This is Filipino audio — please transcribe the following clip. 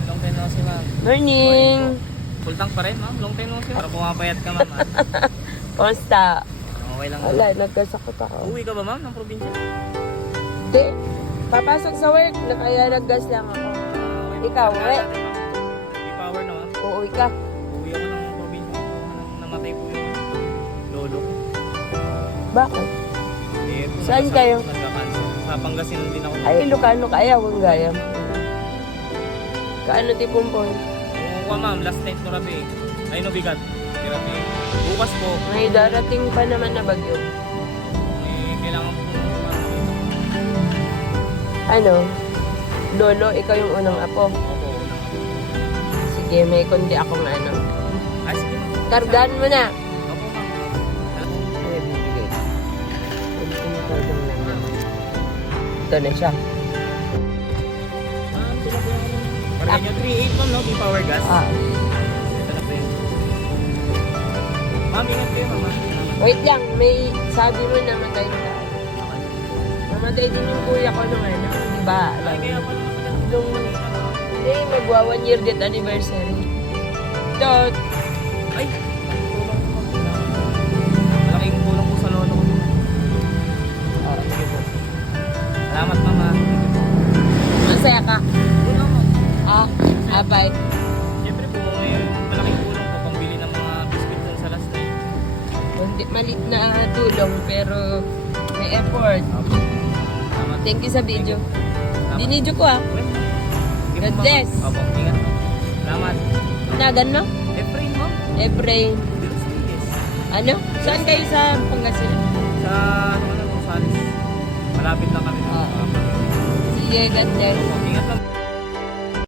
ma'am. Long time no see, ma'am. Morning! Full tank pa rin, ma'am. Long time no see. Para pumapayat ka, ma'am. Kamusta? Okay lang. Wala, nagkasakot ako. Uwi ka ba, ma'am, ng probinsya? Hindi. Papasok sa work, na kaya naggas lang ako. Ikaw, uwi? May power na, ma'am. Uuwi ka. Uwi ako ng probinsya ko. Namatay po yung lolo ko. Bakit? Eh, Saan kayo? Nagka-cancer. Sa Pangasinan din ako. Ay, Ilocano ka, ayaw ang gayam. Kaano tipumpon? Oo, ma'am. Last night no rabi. Ay, no bigat. Grabe. Bukas po. May darating pa naman na bagyo. May kailangan po. Ano? Lolo, ikaw yung unang apo. Opo. Sige, may kundi akong ano. Ay, sige, ma'am. Kargaan mo na. Opo, ma'am. Ano bibigay? Kunting kargang lang. Ito na siya. Ma'am, ito na po yung Parang nyo 3.8, ma'am, no? P-Power gas. Ah, Ito na po yun. Ma'am, ingat kayo, ma'am. wait lang, may sabi mo namatay na. Namatay din yung kuya ko nung ano, di ba? Ay, kaya pa naman pala. Nung, hindi, magwa 1 year death anniversary. Ito, Ay! Tulong po, ma'am. Malaking tulong po sa lolo ko. Sige po. Salamat, ma'am. masaya ka. Yun lang, ma'am. Bye. Siyempre po, may malaking tulong po pambili ng mga biscuit dun sa last night. Hindi, malit na tulong, pero may effort. Salamat. Thank you sa video. Salamat. Dinidyo ko ah. Well, sige po, God ma'am. bless. Opo, ingat po. Salamat. Nagan mo? Efrain, ma'am. Efrain. Yes. Ano? Saan kayo sa Pangasinan? Sa, ano, Rosales. Malapit lang kami. Ah. Sige, God bless. Opo, ingat lang.